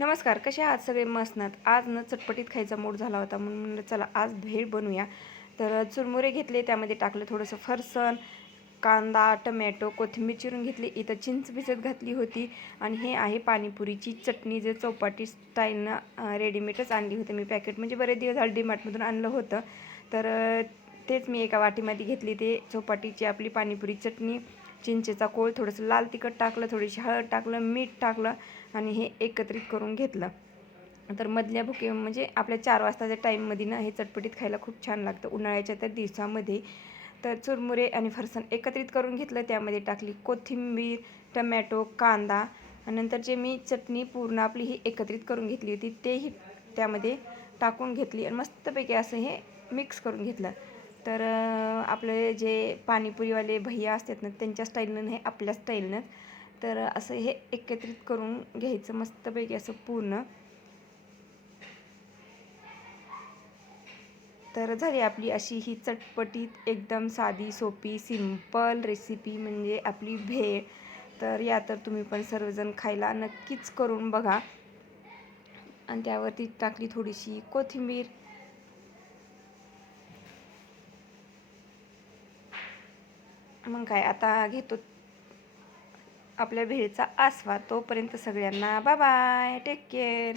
नमस्कार, कसे आहात सगळे? मसनात. आज न चटपटीत खायचा मूड झाला होता म्हणून म्हणलं चला आज भेळ बनवूया. तर चुरमुरे घेतले, त्यामध्ये टाकलं थोडंसं फरसाण, कांदा, टमॅटो, कोथिंबीर चिरून घेतली. इथं चिंच भिजत घातली होती आणि हे आहे पाणीपुरीची चटणी, जे चौपाटी स्टाईलनं रेडीमेडच आणली होती मी पॅकेट. म्हणजे बरेच दिवस झाले डीमार्टमधून आणलं होतं. तर तेच मी एका वाटीमध्ये घेतली. ते चौपाटीची आपली पाणीपुरी चटणी, चिंचेचा कोळ, थोडंसं लाल तिखट टाकलं, थोडीशी हळद टाकलं, मीठ टाकलं आणि हे एकत्रित करून घेतलं. तर मधल्या भुके म्हणजे आपल्या 4 वाजताच्या टाईममध्ये ना हे चटपटीत खायला खूप छान लागतं उन्हाळ्याच्या त्या दिवसामध्ये. तर चुरमुरे आणि फरसाण एकत्रित करून घेतलं, त्यामध्ये टाकली कोथिंबीर, टमॅटो, कांदा. नंतर जे मी चटणी पूर्ण आपली ही एकत्रित करून घेतली होती तेही त्यामध्ये टाकून घेतली आणि मस्तपैकी असं हे मिक्स करून घेतलं. तर आपले जे पाणीपुरीवाले भैया असतात ना, त्यांच्या स्टाईलनं हे आपल्या स्टाईलनं. तर असं हे एकत्रित करून घ्यायचं मस्तपैकी असं पूर्ण. तर झाली आपली अशी ही चटपटीत एकदम साधी सोपी सिंपल रेसिपी म्हणजे आपली भेळ. तर या तर तुम्ही पण सर्वजण खायला नक्कीच करून बघा. आणि त्यावरती टाकली थोडीशी कोथिंबीर. मग काय, आता घेतो आपल्या भेळचा आस्वाद. तोपर्यंत सगळ्यांना बाय बाय, टेक केअर.